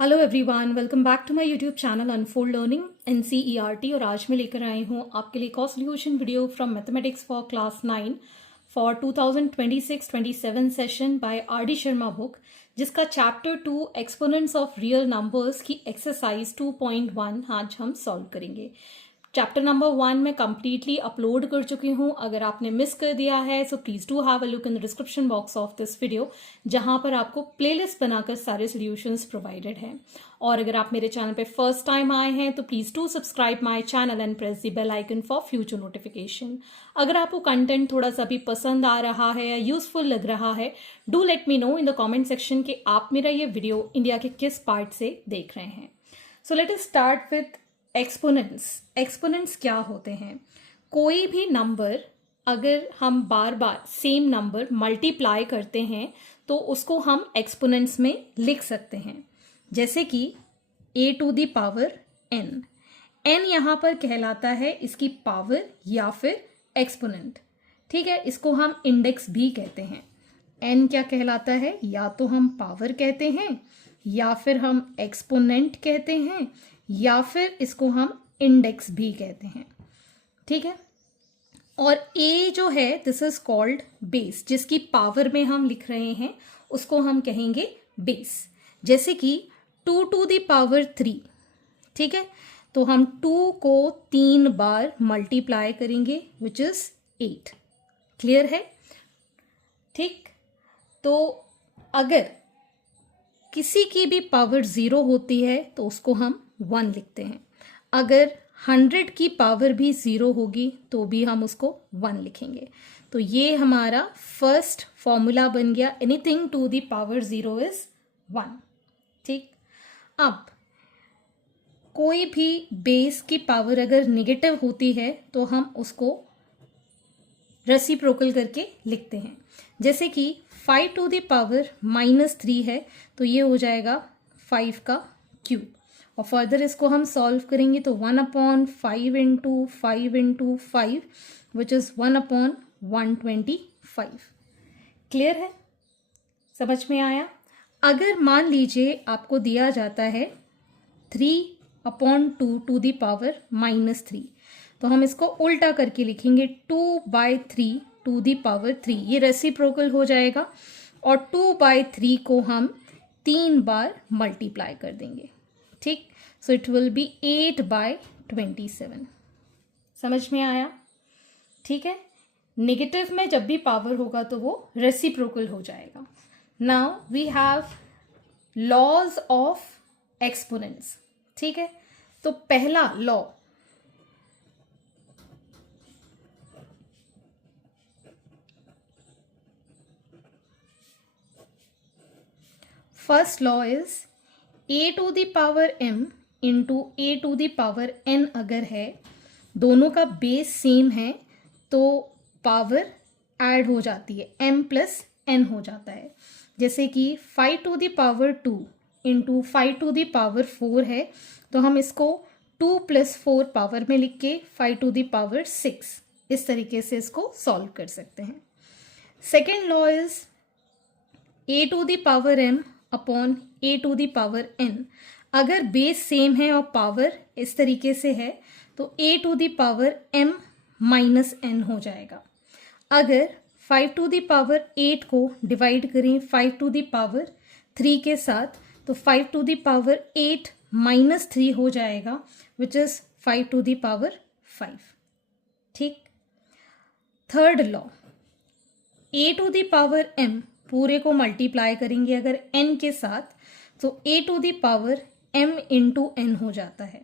Hello everyone, welcome back to my YouTube channel unfold learning NCERT। और आज मैं लेकर आई हूँ आपके लिए cost solution video from mathematics for class 9 for 2026-27 session by RD Sharma book, जिसका chapter 2 exponents of real numbers की एक्सरसाइज 2.1 आज हम सॉल्व करेंगे। चैप्टर नंबर 1 मैं कंप्लीटली अपलोड कर चुकी हूँ। अगर आपने मिस कर दिया है so please do have a look in the description box of this video, जहां पर आपको प्लेलिस्ट बनाकर सारे सॉल्यूशंस प्रोवाइडेड हैं। और अगर आप मेरे चैनल पे फर्स्ट टाइम आए हैं तो please do subscribe my channel and press the bell icon for future notification. अगर आपको कंटेंट थोड़ा सा भी पसंद आ रहा है या यूजफुल लग रहा है, do let me know in the comment section कि आप मेरा ये वीडियो इंडिया के किस पार्ट से देख रहे हैं। So let us start with exponents. Exponents क्या होते हैं? कोई भी नंबर अगर हम बार बार सेम नंबर मल्टीप्लाई करते हैं तो उसको हम एक्सपोनेंट्स में लिख सकते हैं। जैसे कि a⁴n। n यहाँ पर कहलाता है इसकी पावर या फिर एक्सपोनेंट। ठीक है, इसको हम इंडेक्स भी कहते हैं। n क्या कहलाता है? या तो हम पावर कहते हैं, या फिर हम एक्सपोनेंट कहते हैं, या फिर इसको हम इंडेक्स भी कहते हैं। ठीक है, और a जो है दिस इज कॉल्ड बेस। जिसकी पावर में हम लिख रहे हैं उसको हम कहेंगे बेस। जैसे कि 2⁴। ठीक है, तो हम 2 को 3 बार मल्टीप्लाई करेंगे विच इज 8। क्लियर है? ठीक, तो अगर किसी की भी पावर 0 होती है तो उसको हम 1 लिखते हैं। अगर 100 की पावर भी 0 होगी तो भी हम उसको 1 लिखेंगे। तो ये हमारा फर्स्ट फॉर्मूला बन गया। Anything to the power 0 is 1। ठीक, अब कोई भी बेस की पावर अगर नेगेटिव होती है तो हम उसको रेसिप्रोकल करके लिखते हैं। जैसे कि 5⁻³ है तो ये हो जाएगा 5 का क्यूब। और फर्दर इसको हम सॉल्व करेंगे तो 1/5 × 5 × 5 विच इज 1/125। क्लियर है? समझ में आया? अगर मान लीजिए आपको दिया जाता है 3/2⁻³ तो हम इसको उल्टा करके लिखेंगे 2/3⁻3। ये रेसिप्रोकल हो जाएगा और 2/3 को हम 3 बार मल्टीप्लाई कर देंगे। ठीक, सो इट विल बी 8/27। समझ में आया? ठीक है, नेगेटिव में जब भी पावर होगा तो वो रेसिप्रोकल हो जाएगा। Now we have laws of exponents. ठीक है, तो पहला law, first law is a⁴m × a⁴n अगर है, दोनों का बेस सेम है तो पावर ऐड हो जाती है, m + n हो जाता है। जैसे कि 5⁴ × 5⁴ है तो हम इसको 2 + 4 पावर में लिख के 5⁶ इस तरीके से इसको सॉल्व कर सकते हैं। Second law is a⁴m upon a⁴n। अगर बेस सेम है और पावर इस तरीके से है तो a⁴m - n हो जाएगा। अगर 5⁸ को डिवाइड करें 5�3 के साथ तो 5⁸ - 3 हो जाएगा विच इज 5⁵। ठीक, थर्ड लॉ, a⁴m पूरे को मल्टीप्लाई करेंगे अगर n के साथ तो a⁴m × n हो जाता है।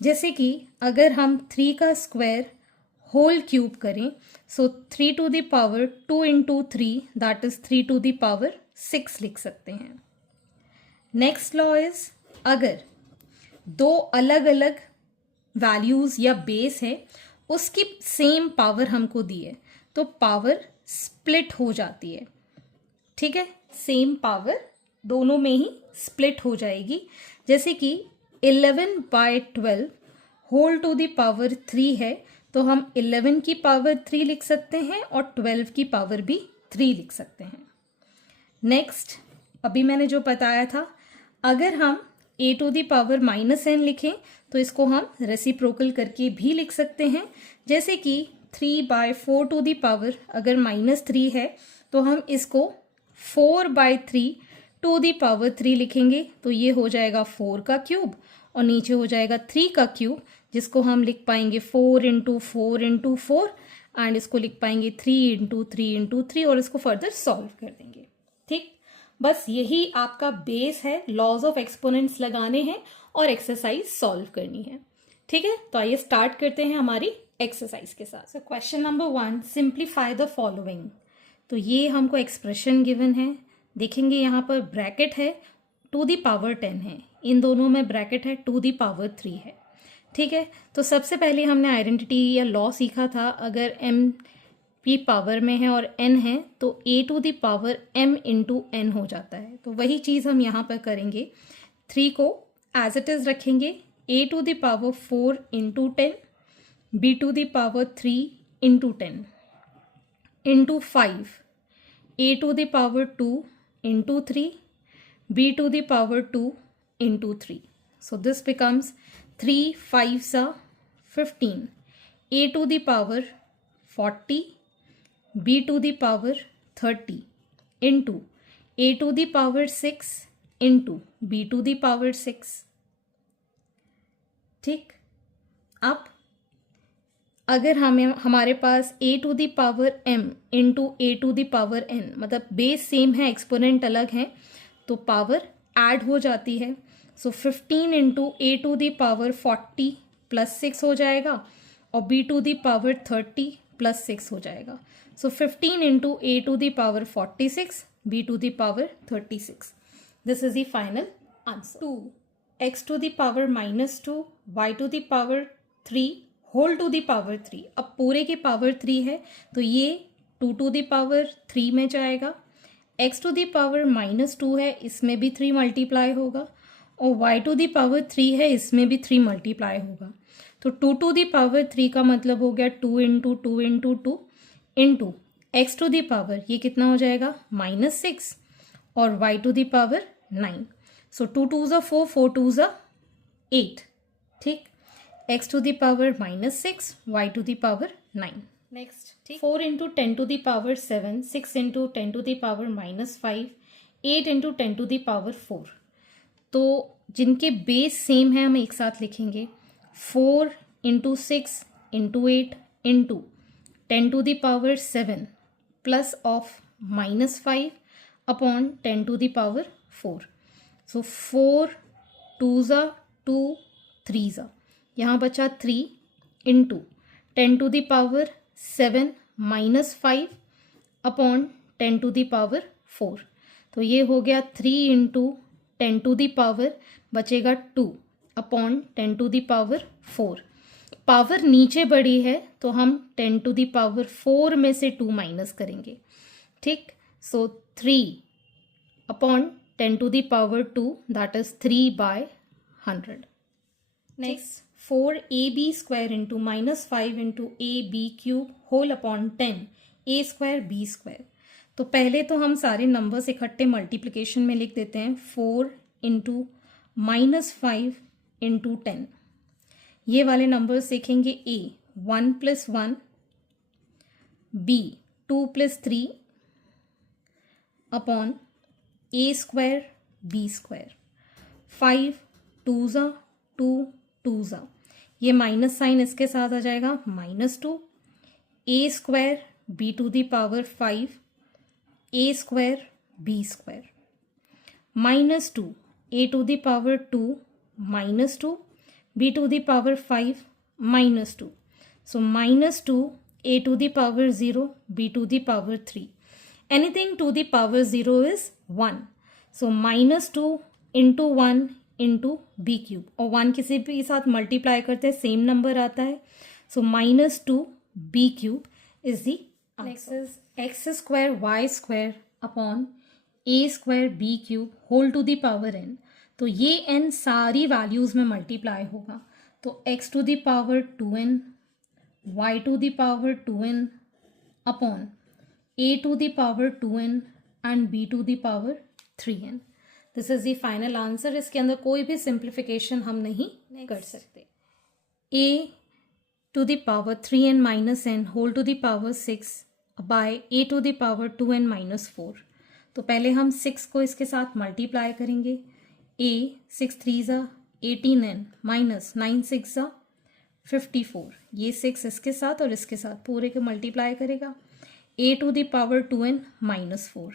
जैसे कि अगर हम 3 का स्क्वायर होल क्यूब करें सो 3⁴ 2 × 3 दैट इज 3⁶ लिख सकते हैं। नेक्स्ट लॉ इज अगर दो अलग अलग वैल्यूज या बेस है, उसकी सेम पावर हमको दी है तो पावर स्प्लिट हो जाती है। ठीक है, सेम पावर दोनों में ही स्प्लिट हो जाएगी। जैसे कि 11/12 होल टू द पावर 3 है तो हम 11 की पावर 3 लिख सकते हैं और 12 की पावर भी 3 लिख सकते हैं। नेक्स्ट, अभी मैंने जो बताया था, अगर हम a to the power minus n लिखें तो इसको हम रेसिप्रोकल करके भी लिख सकते हैं। जैसे कि 3/4 टू दी पावर अगर -3 है तो हम इसको 4/3 टू दी पावर 3 लिखेंगे, तो ये हो जाएगा 4 का क्यूब और नीचे हो जाएगा 3 का क्यूब, जिसको हम लिख पाएंगे 4 इंटू 4 इंटू 4 एंड इसको लिख पाएंगे 3 इंटू 3 इंटू 3 और इसको फर्दर सॉल्व कर देंगे। ठीक, बस यही आपका बेस है, लॉज ऑफ एक्सपोनेंट्स लगाने हैं और एक्सरसाइज सॉल्व करनी है। ठीक है, तो आइए स्टार्ट करते हैं हमारी एक्सरसाइज के साथ। So question number 1, simplify the following. तो ये हमको एक्सप्रेशन गिवन है, देखेंगे यहाँ पर ब्रैकेट है, टू दी पावर 10 है, इन दोनों में ब्रैकेट है, टू दी पावर 3 है। ठीक है, तो सबसे पहले हमने आइडेंटिटी या लॉ सीखा था, अगर m p पावर में है और n है तो a to the power m into n हो जाता है। तो वही चीज़ हम यहाँ पर करेंगे, 3 को एज इट इज़ रखेंगे, a to the power 4 into 10, b to the power 3 into 10 into 5, a to the power 2 into 3, b to the power 2 into 3. So this becomes 3 5s are 15, a to the power 40, b to the power 30 into a to the power 6 into b to the power 6. ठीक, अब अगर हमारे पास a to the power m into a to the power n, मतलब base same है, exponent अलग है, तो पावर ऐड हो जाती है। So 15 into a to the power 40 plus 6 हो जाएगा और b to the power 30 plus 6 हो जाएगा। So 15 into a to the power 46, b to the power 36। This is the final answer. 2 x to the power -2 y to the power 3 whole to the power 3। अब पूरे के power 3 है तो ये 2 to the power 3 में जाएगा, x to the power -2 है, इसमें भी 3 मल्टीप्लाई होगा और y टू दी पावर 3 है, इसमें भी 3 मल्टीप्लाई होगा। तो 2 टू दी पावर 3 का मतलब हो गया 2 into 2 into 2 into x to the power, ये कितना हो जाएगा -6 और y to the power 9। So 2 2s are 4, 4 2s are 8। ठीक, x to the power -6, y to the power 9। Next, ठीक, 4 into 10 to the power 7, 6 into 10 to the power -5, 8 into 10 to the power 4। तो जिनके base same है हम एक साथ लिखेंगे, 4 into 6 into 8 into 10 to the power 7 plus of -5 upon 10 to the power 4। So 4 2s are 2 3s are, यहाँ बचा 3 into 10 to the power 7 -5 upon 10 to the power 4। तो ये हो गया 3 इंटू 10 टू दी पावर, बचेगा 2 upon 10 to the power 4। Power नीचे बढ़ी है तो हम 10 टू दी पावर 4 में से 2 माइनस करेंगे। ठीक, so 3 upon 10 to the power 2, that is 3/100। Next, 4ab square into -5 into a b cube whole upon 10 a square b square. तो पहले तो हम सारे नंबर्स इकट्ठे मल्टीप्लिकेशन में लिख देते हैं, 4 इंटू -5 इंटू 10। ये वाले नंबर्स देखेंगे, a 1 + 1, b 2 + 3 upon a square b square. 5 2s are 2 2s are, ये माइनस साइन इसके साथ आ जाएगा, -2 a square b to the power 5 a square b square, -2 a to the power 2 -2 b to the power 5 -2। So -2 a to the power 0 b to the power 3। Anything to the power 0 is 1। So -2 into 1 into B cube, और 1 किसी भी साथ multiply करते हैं same number आता है। So -2 b cube is the answer. X square y square upon a square b cube whole to the power n। तो ये n सारी वैल्यूज में मल्टीप्लाई होगा, तो x to the power 2n, y to the power 2n upon a to the power 2n and b to the power 3n। This is the final answer. इसके अंदर कोई भी सिंप्लीफिकेशन हम नहीं कर सकते। a to the power 3n minus n whole to the power 6 by a to the power 2n minus 4। तो पहले हम 6 को इसके साथ मल्टीप्लाई करेंगे। a 6 3 ज़ा 18n माइनस 9 6 ज़ा 54। ये 6 इसके साथ और इसके साथ पूरे के मल्टीप्लाई करेगा। a to the power 2n minus 4,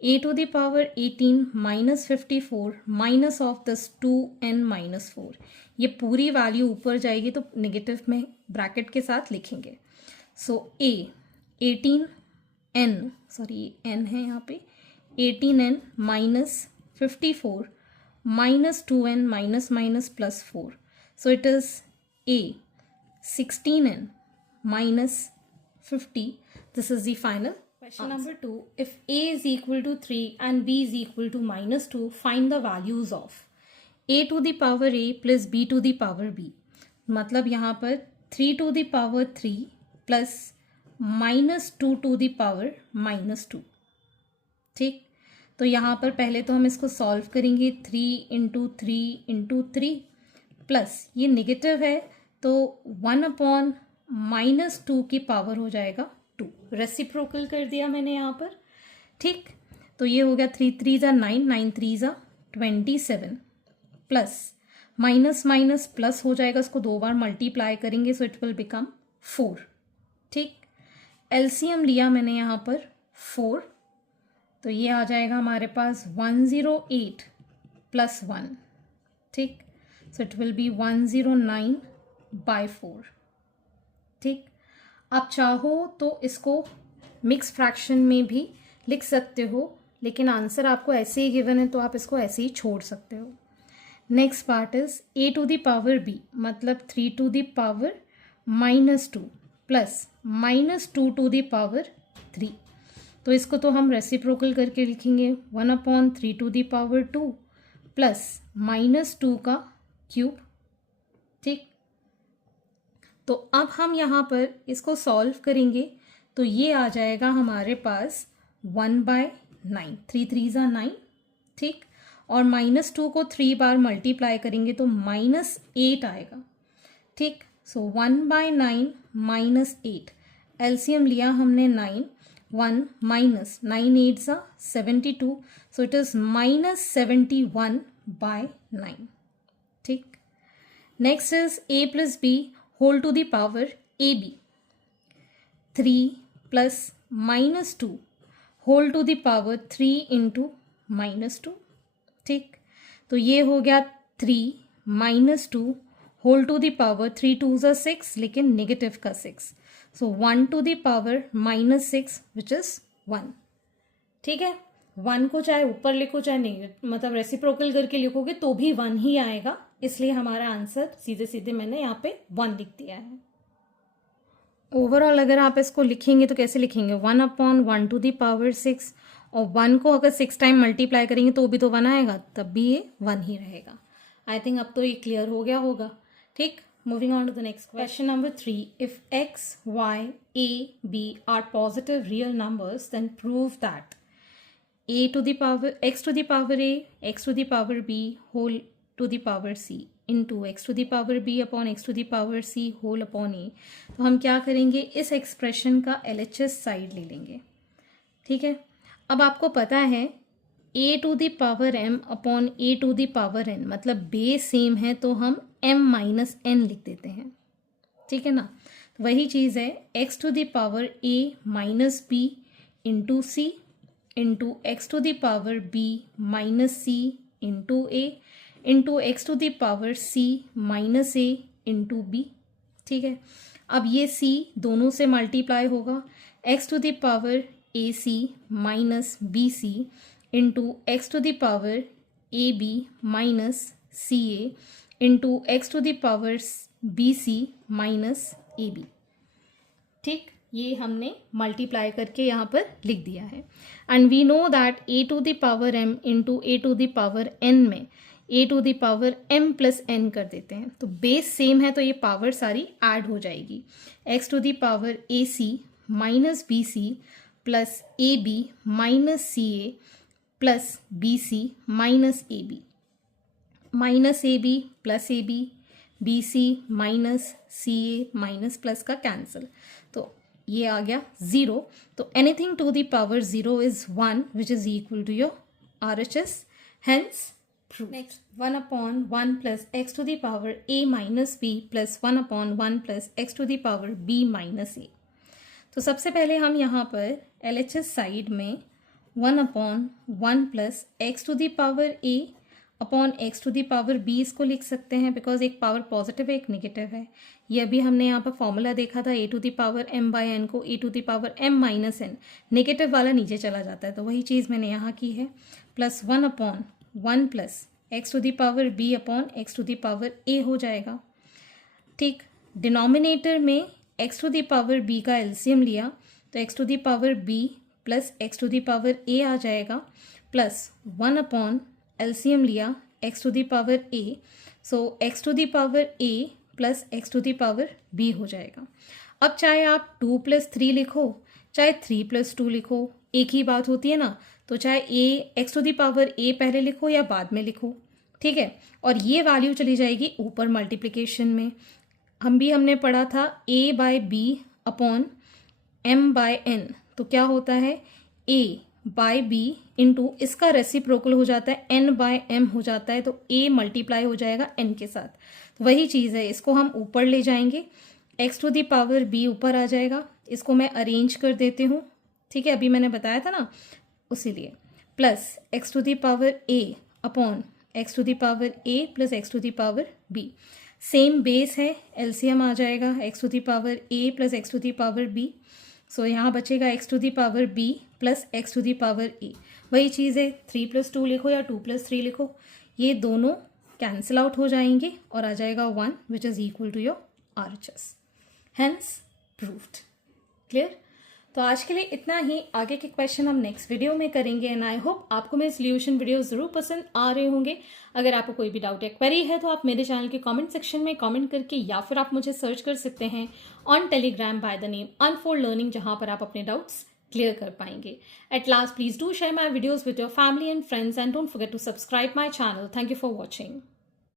a to the power 18 minus 54 minus of this 2n minus 4। ये पूरी वैल्यू ऊपर जाएगी तो नेगेटिव में ब्रैकेट के साथ लिखेंगे। सो a 18n सॉरी n है यहाँ पे 18n minus 54 minus 2n minus minus plus 4। So it is a 16n minus 50. This is the final question. Number 2, if a is equal to 3 and b is equal to minus 2, find the values of a to the power a plus b to the power b। मतलब यहाँ पर 3 to the power 3 plus minus 2 to the power minus 2। ठीक, तो यहाँ पर पहले तो हम इसको सॉल्व करेंगे। 3 इंटू 3 इंटू 3 प्लस ये नेगेटिव है तो 1 अपॉन माइनस 2 की पावर हो जाएगा 2। रेसिप्रोकल कर दिया मैंने यहाँ पर। ठीक, तो ये हो गया 3 3 ज़ा 9 9 3 ज़ा 27 प्लस माइनस माइनस प्लस हो जाएगा, इसको 2 बार मल्टीप्लाई करेंगे सो इट विल बिकम 4। ठीक, एलसीएम लिया मैंने यहाँ पर 4, तो ये आ जाएगा हमारे पास 108 प्लस 1। ठीक, so it will be 109 by 4। ठीक, आप चाहो तो इसको मिक्स फ्रैक्शन में भी लिख सकते हो, लेकिन आंसर आपको ऐसे ही गिवन है तो आप इसको ऐसे ही छोड़ सकते हो। Next part is a to the power b, मतलब 3 to the power minus 2 plus minus 2 to the power 3। तो इसको तो हम रेसिप्रोकल करके लिखेंगे 1 upon 3 to the power 2 plus minus 2 का क्यूब। ठीक, तो अब हम यहाँ पर इसको सॉल्व करेंगे तो ये आ जाएगा हमारे पास 1/9, 3 3 ज़ा 9। ठीक, और माइनस 2 को 3 बार मल्टीप्लाई करेंगे तो माइनस 8 आएगा। ठीक, सो 1/9 माइनस 8, एलसीएम लिया हमने 9, 1 माइनस 9 8 ज़ा 72, सो इट इज़ माइनस 71/9। ठीक, next is a plus b whole to the power a b, 3 plus minus 2 whole to the power 3 into minus 2। ठीक, तो ये हो गया 3 minus 2 whole to the power 3 2 ज़ा 6, लेकिन नेगेटिव का 6, so 1 to the power minus 6 which is 1। ठीक है, 1 को चाहे ऊपर लिखो चाहे नहीं, मतलब रेसिप्रोकल करके लिखोगे तो भी 1 ही आएगा, इसलिए हमारा आंसर सीधे सीधे मैंने यहाँ पे 1 लिख दिया है। ओवरऑल अगर आप इसको लिखेंगे तो कैसे लिखेंगे, 1 अपॉन 1 टू द पावर 6, और 1 को अगर 6 टाइम मल्टीप्लाई करेंगे तो भी तो 1 आएगा, तब भी ये 1 ही रहेगा। आई थिंक अब तो ये क्लियर हो गया होगा। ठीक, moving on to the next question number 3, if x y a b are positive real numbers then prove that a to the power x to the power a x to the power b whole to the power c into x to the power b upon x to the power c whole upon a। तो हम क्या करेंगे, इस expression का LHS side ले लेंगे। ठीक है, अब आपको पता है a to the power m upon a to the power n, मतलब बेस सेम है तो हम m माइनस n लिख देते हैं। ठीक है ना, तो वही चीज़ है x to the power a minus b into c into x to the power b minus c into a into x to the power c minus a into b। ठीक है, अब ये c दोनों से मल्टीप्लाई होगा, x to the power ac minus bc into x to the power ab minus ca into x to the power bc minus ab। ठीक, ये हमने मल्टीप्लाई करके यहाँ पर लिख दिया है। And we know that a to the power m into a to the power n में a to the power m plus n कर देते हैं, तो बेस सेम है तो ये पावर सारी ऐड हो जाएगी। x to the power ac minus bc plus ab minus ca plus b c minus a b, minus a b plus a b, b c minus c a minus plus का cancel, तो ये आ गया 0. तो anything to the power 0 is 1 which is equal to your RHS, hence proved. Next, 1 upon 1 plus x to the power a minus b plus 1 upon 1 plus x to the power b minus a. तो सबसे पहले हम यहाँ पर LHS side में 1 upon 1 plus x to the power a upon x to the power b इसको लिख सकते हैं, बिकॉज एक पावर पॉजिटिव है एक नेगेटिव है. ये अभी हमने यहाँ पर फॉर्मूला देखा था, a to the power m by n को a to the power m minus n, negative वाला नीचे चला जाता है, तो वही चीज़ मैंने यहाँ की है. Plus 1 upon 1 plus x to the power b upon x to the power a हो जाएगा. ठीक, डिनोमिनेटर में x to the power b का एलसीएम लिया तो x to the power b plus x to the power a आ जाएगा, plus 1 upon LCM लिया x to the power a, so x to the power a plus x to the power b हो जाएगा. अब चाहे आप 2 + 3 लिखो चाहे 3 + 2 लिखो, एक ही बात होती है ना. तो चाहे a x to the power a पहले लिखो या बाद में लिखो, ठीक है. और ये वैल्यू चली जाएगी ऊपर मल्टीप्लिकेशन में. हमने पढ़ा था a by b upon m by n, तो क्या होता है a बाय बी इंटू इसका रेसिप्रोकल हो जाता है n बाय m हो जाता है, तो a मल्टीप्लाई हो जाएगा n के साथ. तो वही चीज़ है, इसको हम ऊपर ले जाएंगे, x to the power b ऊपर आ जाएगा. इसको मैं अरेंज कर देती हूँ, ठीक है, अभी मैंने बताया था ना, उसीलिए plus x to the power a upon x to the power a plus x to the power b. Same base है, एलसीएम आ जाएगा x to the power a plus x to the power b. So यहाँ बचेगा x to the power b plus x to the power a. वही चीज़ है, 3 + 2 लिखो या 2 + 3 लिखो, ये दोनों कैंसिल आउट हो जाएंगे और आ जाएगा 1 which is equal to your RHS, hence proved. Clear. तो आज के लिए इतना ही, आगे के क्वेश्चन हम नेक्स्ट वीडियो में करेंगे. एंड आई होप आपको मेरे सोल्यूशन वीडियो ज़रूर पसंद आ रहे होंगे. अगर आपको कोई भी डाउट या क्वेरी है तो आप मेरे चैनल के कमेंट सेक्शन में कमेंट करके, या फिर आप मुझे सर्च कर सकते हैं on Telegram by the name Unfold Learning, जहां पर आप अपने डाउट्स क्लियर कर पाएंगे. At last, please do share my videos with your family and friends and don't forget to subscribe my channel. Thank you for watching.